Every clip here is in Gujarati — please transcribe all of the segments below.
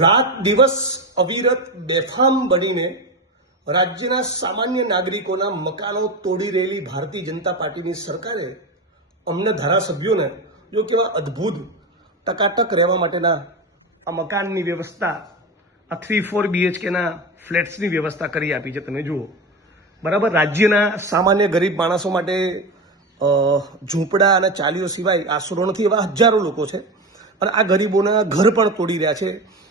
રાત દિવસ અવિરત બેફામ બનીને રાજ્યના સામાન્ય નાગરિકોના મકાનો તોડી રહેલી ભારતીય જનતા પાર્ટીની સરકારે અમને ધારાસભ્યોને જો કેવા અદ્ભુત ટકાટક રહેવા માટેના આ મકાનની વ્યવસ્થા, આ થ્રી ફોર બીએચકેના ફ્લેટ્સની વ્યવસ્થા કરી આપી છે. તમે જુઓ. બરાબર? રાજ્યના સામાન્ય ગરીબ માણસો માટે ઝૂંપડા અને ચાલીઓ સિવાય આશરો એવા હજારો લોકો છે. અને આ ગરીબોના ઘર પણ તોડી રહ્યા છે.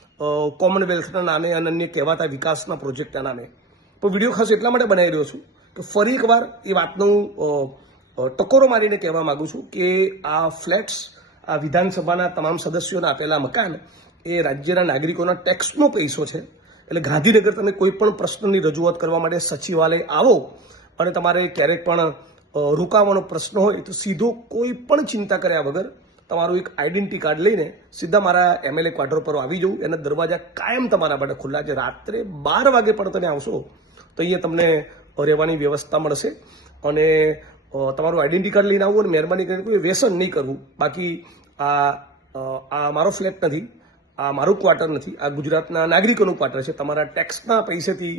કોમનવેલ્થના નામે અને અન્ય કહેવાતા વિકાસના પ્રોજેક્ટના નામે. પણ વીડિયો ખાસ એટલા માટે બનાવી રહ્યો છું કે ફરી એકવાર એ વાતનું અ, ટકોરો મારીને કહેવા માગું છું કે આ ફ્લેટ્સ આ વિધાનસભાના તમામ સદસ્યોને આપેલા મકાન એ રાજ્યના નાગરિકોના ટેક્સનો પૈસો છે. એટલે ગાંધીનગર તમે કોઈ પણ પ્રશ્નની રજૂઆત કરવા માટે સચિવાલય આવો અને તમારે ક્યારેક પણ રોકાવાનો પ્રશ્ન હોય તો સીધો કોઈ પણ ચિંતા કર્યા વગર તમારું એક આઈડેન્ટિટી કાર્ડ લઈને સીધા મારા એમએલએ ક્વાર્ટર પર આવી જવું એના દરવાજા કાયમ તમારા માટે ખુલ્લા છે. રાત્રે બાર વાગે પણ તમે આવશો, તો અહીંયા તમને રહેવાની વ્યવસ્થા મળશે. અને તમારું આઈડેન્ટિટી કાર્ડ લઈને આવવું અને મહેરબાની કરીને કોઈ વ્યસન નહીં કરવું. બાકી આ આ મારો ફ્લેટ નથી, આ મારું ક્વાર્ટર નથી, આ ગુજરાતના નાગરિકોનું ક્વાર્ટર છે. તમારા ટેક્સના પૈસેથી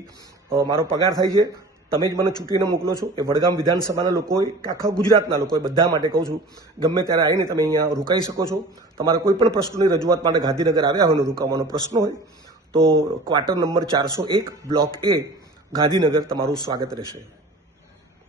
મારો પગાર થાય છે. તમે જ મને ચૂંટીને મોકલો છો એ વડગામ વિધાનસભાના લોકોએ કે આખા ગુજરાતના લોકોએ બધા માટે કહું છું, ગમે ત્યારે આવીને તમે અહીંયા રોકાઈ શકો છો, તમારા કોઈ પણ પ્રશ્નોની રજૂઆત માટે ગાંધીનગર આવ્યા હોય ને રોકાવાનો પ્રશ્ન હોય, તો ક્વાર્ટર નંબર ચારસો એક, બ્લોક એ ગાંધીનગર તમારું સ્વાગત રહેશે.